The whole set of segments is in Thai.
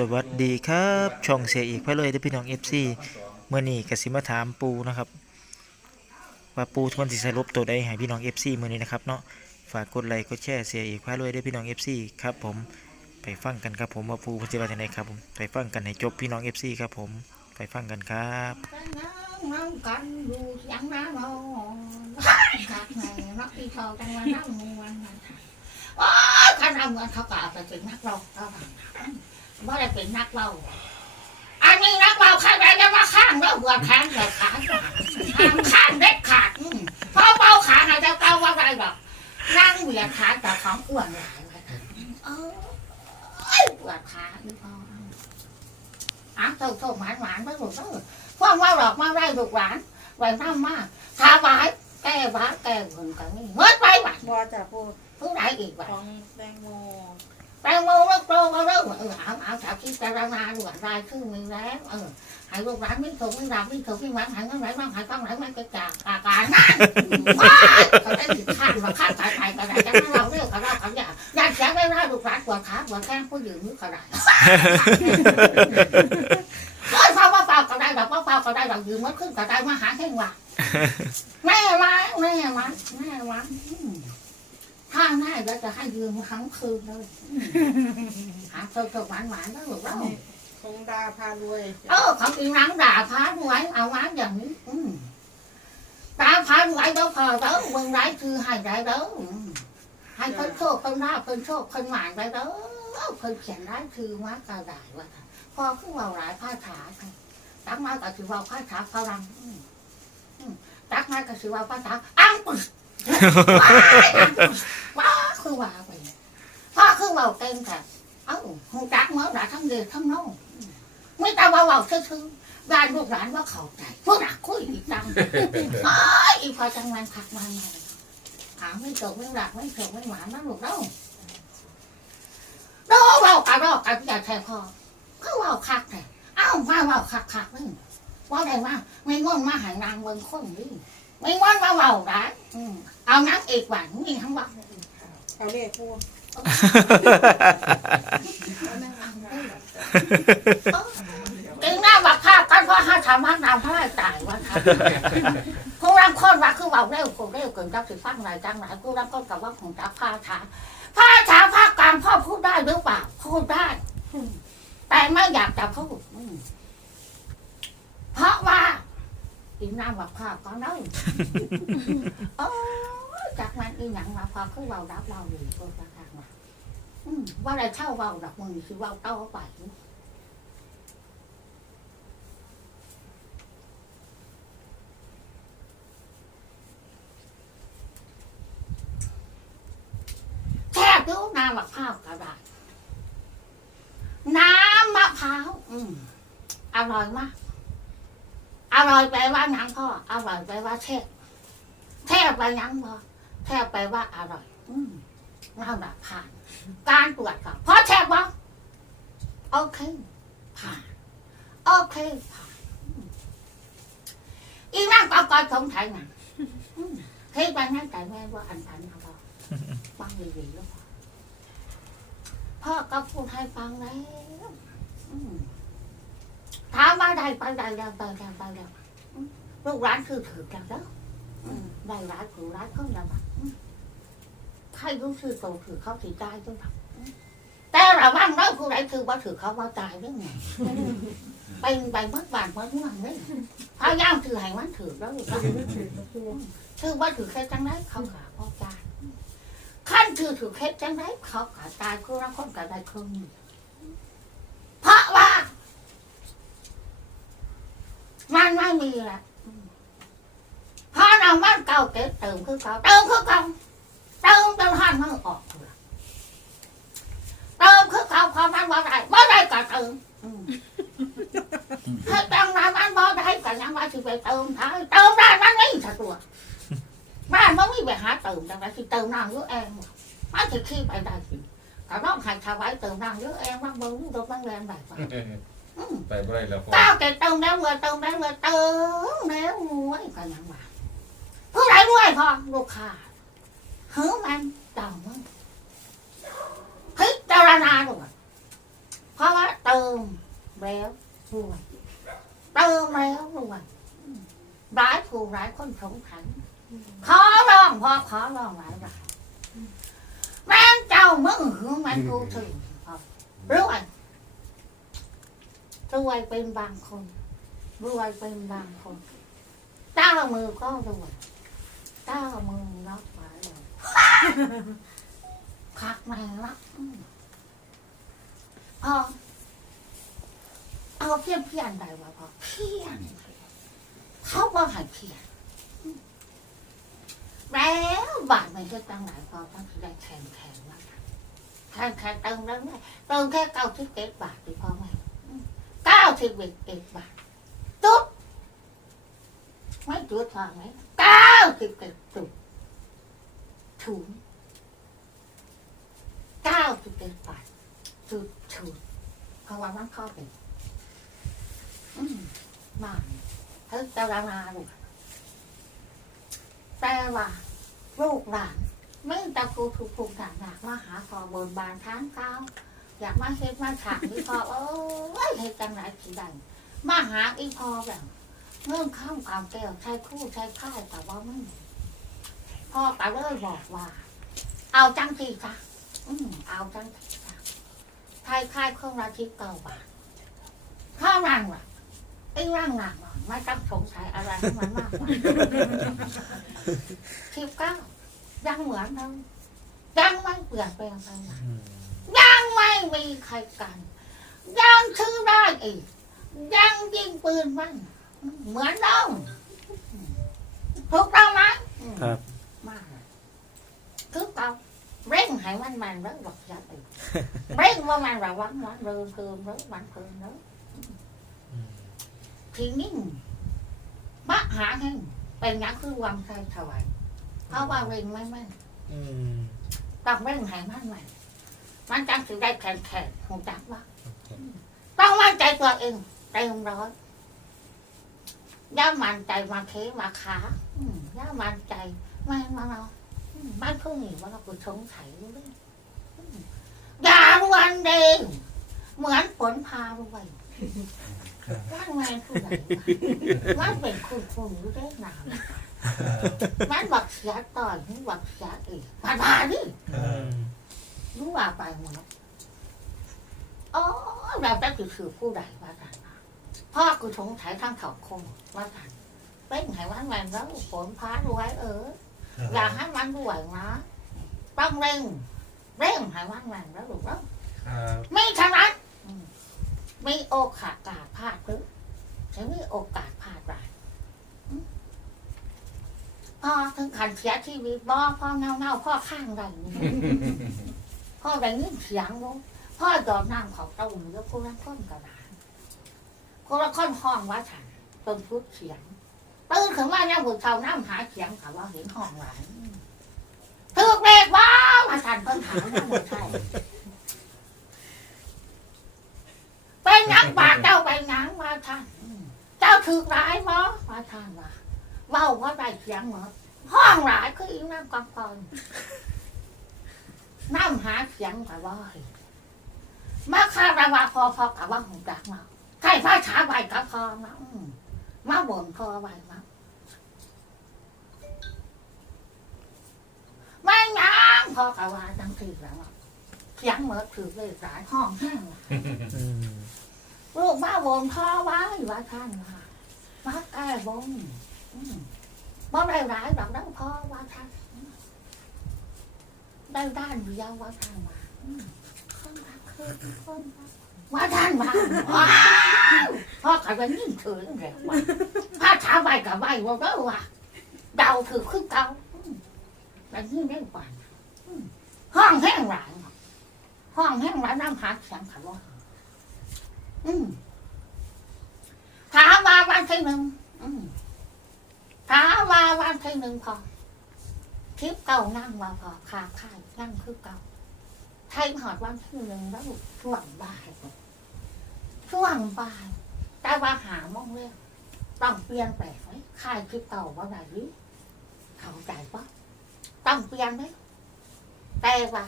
สวัสดีครับ ช่องเสียอีกพระเลยที่พี่น้องเอฟซีเมื่อนี้กสิมาถามปูนะครับ ว่าปูทวนสิส่ลบตัวใดให้พี่น้องเอฟซีมื่อนี้นะครับเนาะฝากกดไลค์กดแชร์เสียอีกพระเลยด้พี่น้องเอฟซีครับผมไปฟังกันครับผมว่าปูปฏิบัติยังไงครับผมไปฟังกันให้จบพี่น้องเอฟซีครับผมไปฟังกันครับกันอนกัดไหมวนมันโอ้ขนเอาเงินเขากล่าวไปเป็นนักเราเขาว่า ได้เป็นนักเราอันนี้นักเราข้างไหนจะมาข้างแล้วหัวแทงเลยขาห้ามข้างเด็ดขาดอืมเพราะเบาขาไหนจะเก้าว่าได้หรอกนั่งเหวียดขาแต่ของอ้วนหลายไว้เถอะเอ้ยปวดขาอีพออะโซ่โซ่หมานหมานไปหมดเลยพวกว่าหลอกมาได้ลูกหลานไหวน้ำมากถาบายแก้บ้าแก้เงินกันนี่เมื่อไปบ้านบอจะพูดผู้ใดอีกบ้าของแตงโม แตงโมไม่โตก็เริ่มเออเอาเอาสาวคิดแต่ละนาด่วนรายชื่อมีแล้วเออให้ลูกหลานไม่ถูกไม่รับไม่ถูกไม่หวังหายเงินไหลบ้างหายบ้างไหลไม่กระจายอาการนั่นว้าเขาได้ถึงขั้นมาขั้นสายไปกระไรจะให้เราเรียกกระเรากันอย่างอยากเสียไม่ได้ลูกหลานปวดขาปวดแข้งผู้หญิงนี่กระไรโอ้ยเฝ้าว่าเฝ้าก็ได้แบบว่าเฝ้าก็ได้แบบยืมมันขึ้นก็ได้มาหาแค่ว่าแม่มายแม่มายแม่มาอืม ถ้าแม่ก็จะให้ยืมทั้งคืนเลยอืมหาเธอเธอหวานหวานแล้วหรือเปล่าคงดาพารวยเออเขากินน้ำด่าพาไว้เอาไว้อย่างนี้อืมตาพาไว้แล้วพอแล้วมึงไรคือให้ได้แล้วอืมให้คนโชคคนราบคนโชคคนหมานไปแล้วคนเขียนได้คือว่ากระดาษว่าพอขึ้นเราหลายผ้าถาค่ะตั้งมาก็ถือว่าผ้าถาพลังอืมอืมตั้งมาก็ถือว่าผ้าถาอังปึกว้ายอังปึก ว้าคือว่าไปพ่อคือว่าเก่งค่ะเอ้าหูจักเมื่อไหร่ทั้งเดือนทั้งน้องไม่ต่ว่าเราซื่อๆบ้านลูกหลานว่าเข้าใจพวกหนักคุยอีกจังไอ้อีพอจังมันคักมันไงหาไม่ตกไม่หลักไม่เถกไม่หวานนะลูกเด้าเราเรากะรอกกันอย่าแท้พอก็เราคักแต่เอ้าว่าเราคักคักนี่ว่าได้ว่าไม่ง่อนมาหานางเมืองคนนี่ ไม่ง่อนมาเราได้อืมเอานักเอกหวานนี่ทั้งวันเอาเลขพูดจึงหน้าบักภาพกันเพราะห้าทำห้านำพระราชตายวันครับผู้รับคนว่าคือเบาเร็วคนเร็วเกินจับสิฟังหลายจังหลายผู้รับคนกับว่าของจับผ้าถาผ้าถาผ้ากลางพ่อพูดได้หรือเปล่าพูดได้อืมแต่ไม่อยากจะพูดอืมเพราะว่า อีน้ำบักภาพก็ได้โอ้จากนั้นอีหยังมาพอคือเบารับเราอยู่ก็จะทางว่าว่าอะไรเช่าเบาดับมือคือเบาเต้าไปแค่ดูน้ำมะพร้าวก็ได้น้ำมะพร้าวอืมอร่อยมาก อร่อยแปว่าหนังพ่ออร่อยแปว่าแช่แช่ไปหยังพ่อแช่ไปว่าอร่อย อืมเราดับผ่าน การตรวจก่อนพราะแช่บ่โอเคผ่านโอเคผ่านอีนั่งก็ก็สงสัยหนังเฮ้ยไปนั่งใจแม่ว่าอันพันนะพ่อฟังดีๆแล้วพ่อก็พูดให้ฟังแล้ว อืม ถามว่าได้ไปได้แล้วไปแล้วไปแล้วอืมลูกร้านคือถือกันแล้วอืมได้ร้านถือร้านเขาแล้วแบบใครรู้ชื่อโตถือเขาถือได้ด้วยแบบแต่ร ไม่มีแหละอืมเพราะเรามันเก่าเก็บเติมคือเก่าเติมคือเก่าเติมจนหันมันออกเลยเติมคือเก่าพอมันบ่ได้บ่ได้ก็เติมอืมถ้าจังไรมันบ่ได้ก็ยังว่าสิไปเติมได้เติมได้มันไม่สะดวกบ้านมันไม่ไปหาเติมจังไรสิเติมน้ำเยอะเองมันจะขี้ไปได้สิก็ต้องให้ชาวไว้เติมน้ำเยอะเองมันเบิ้งรถมันแรงแบบว่าอืม ไปบ่ได้แล้วพ่อก้าวแต่ติมแล้วเมื่อติมแล้วเมื่อติมแล้วรวยก็ยังว่าผู้ใดรวยพ่อลูกค้าเฮ้มันต่ามึงพิจารณาดูเพราะว่าเติมแล้วรวยเติมแล้วรวยร้ายผู้ร้ายคนสงสัยขอร้องพ่อขอร้องหลายรายแม่เจ้ามึงหือมันกูถึงพอรวย รวยเป็นบางคนรวยเป็นบางคนเจ้ามือก็รวยเจ้ามือนับหมายเลยคักแม่งละอืมพอเอาเพี้ยนเพี้ยนใดวะพอเพี้ยนเขาบอกให้เพี้ยนอืมแล้วบาทมันก็ตั้งหลายพอต้องได้แข่งแข่งว่าแข่งแข่งเติมแล้วไงเติมแค่เก้าสิบเอ็ดบาทดีพอไหม เก้าสิบเอ็ดบาทตุ๊บไม่จุดฟังไหมเก้าสิบเอ็ดจุดถุงเก้าสิบเอ็ดบาทจุดถูกเพราว่ามันข้าไปอืมมาเฮ้ยเจ้ารานาลูกแต่ว่าลูกหลานไม่ตะกูถูกผูกหนักหนักมาหาพอบนบานทางเก้า อยากมาเฮ็ดมาฉากนี่พอเอ้ยเฮ็ดจังไรสีดังมาหาอีพอแบบเงื่อนข้ามกามแก้วใช้คู่ใช้ค่ายแต่ว่าไม่พ่อก็เลยบอกว่า เอาจังสีจ้ะอืมเอาจังทีจ้ะไทยค่ายเครื่องราชิกเก่าบาทข้าวรังว่ะไอ้ร่างหนักไม่ต้องสงสัยอะไรให้มันมากมายสิบเก้ายังเหมือนเดิมยังไม่เปลี่ยนแปลงไปไหน ยังไม่มีใครกัน ยังชื่อได้อีก ยังยิงปืนมัน เหมือนเดิมถูกต้องไหมอืมครับมากเลยถูกต้องเร่งให้มันมัน rất vật giá trị ร่งว่ามันระวังวันเรื่องคืนเรื่องวันคืนเรื่องทีนี้บักหาให้เป็นนักคือวังใจถวายเพราะว่าเร่งไม่แม่นอืมต้องเร่งให้มันแม่น มันจังสิได้แข็งแข็งหูจักว่าต้องมั่นใจตัวเองเต็มร้อยย่ามั่นใจมาเทมาขาอืมย่ามั่นใจแม่นมาเราบ้านเพิ่งหนีว่าเราคือสงสัยรู้ไหมอย่าวันเดงเหมือนฝนพารวยว่างแมนผู้ใดวะว่างเป็นคุณคุณรู้ได้หนาวมันบักเสียต่อยนี่บักเสียอีกมาบาดิอืม รู้ว่าไปหมดอ๋อเราจะติดถือผู้ใดว่ากันพ่อกูสงสัยทางเขาคงว่ากันเป็นไงว่างแมนแล้วฝนพารวยเอออย่าให้มันรวยนะต้องเร่งเร่งให้มันแรงแล้วถูกแล้วครับไม่ฉะนั้นอืมมีโอกาสกาสพลาดหรือจะมีโอกาสพลาดได้อืมพ่อถึงขันเสียชีวิตบ่พ่อเงาเงาๆพ่อข้างใดนี่ พ่อได้ยินเสียงบ่พ่อดอดน้ำเขาเตุ่มแล้วคนละคนกระดานคนละคนห้องว่าฉันจนพุดเสียงตื่นขึ้นมาเนี่ยบุญเช้าน้ำหาเสียงเขาว่าเห็นห้องหลายถือเบรกว้าวอาจารย์เพิ่งถามว่าหมดใช่เป็นยังบาดเจ้าไปหยังมาท่านเจ้าถือร้ายบ่มาท่านว่าเว้าว่าได้เสียงเหมือห้องหลายคืออีนั่งกองกอน น้ำหาเสียงแต่ว่าเห็นมาคาราวาพอพอกับว่าหงดักมาใครพระช้าไหวกับพอมาอืมมาบ่นพอไหวมาไม่ยังพอกับว่าจังสี่แล้วอะเสียงเหมือนถือเลยสายห้องแห้งอะอืมลูกมาบนพ่อไว้ว่าท่านว่ามาแก้บนอืมบ่ได้ร้ายดอกนั้นพ่อว่าท่านอืม ได้ด้านเดียวว่าท่านว่าอืมคนรักคือคนรักว่าท่านว่าว้าวพ่อกับไปยิ่งถือแหละว่าถ้าถามไปกับไปว่าก็ว่าเดาถือขึ้นเก่าอืมแต่ยิ่งได้กว่าอืมห้องแห้งหลายห้องแห้งหลายน้ำหาเสียงขับว่าอืมถามมาวันที่หนึ่งอืมถามมาวันที่หนึ่งพอ คลิปเก่านั่งมาพอขาข่ายนั่งคือเก่าไทยหอดวันที่หนึ่งแล้วช่วงบ่ายช่วงบ่ายแต่ว่าหามองเรียต้องเปลี่ยนแปลงไหมค่ายคลิปเก่าว่าไหนเข้าใจปะต้องเปลี่ยนไหมแต่ว่า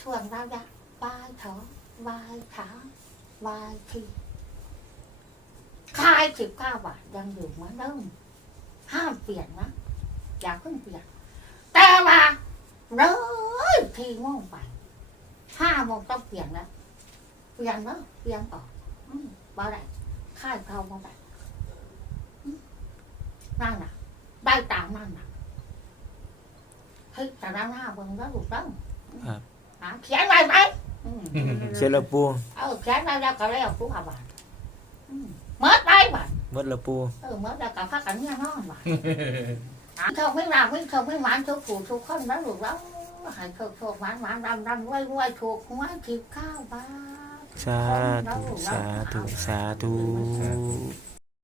ช่วงระยะบ่ายเถอะบ่ายเช้าวายทีขายสิบเก้าบาทยังอยู่เหมือนเดิมห้ามเปลี่ยนนะอย่าเพิ่งเปลี่ยน ว่าเลยทีโม่งไปห้าโมงต้องเปลี่ยนแล้วเปลี่ยนแล้วเปลี่ยนออกอืมบ่ได้ค่ายเขาบ่ได้อืมนั่นน่ะได้ตามนั่นน่ะเฮ้ยแต่ด้านหน้าเบิ่งแล้วถูกต้องครับหาเขียนไว้ไหมอืมเสร็จแล้วปูเออเขียนไว้แล้วก็แล้วกูอาบานอืมเมื่อไปบ้านหมดแล้วปูเออเมื่อแล้วก็พักกันเนี่ยนอนบ้าน หาเท่าไม่ราวไม่เท่าไม่หวานทุกผู้ทุกคนแล้วลูกแล้วหายโชคโชคหวานหวานรำรำรวยรวยถูกหวยทิพข้าวบ้าสาธุสาธุสาธุ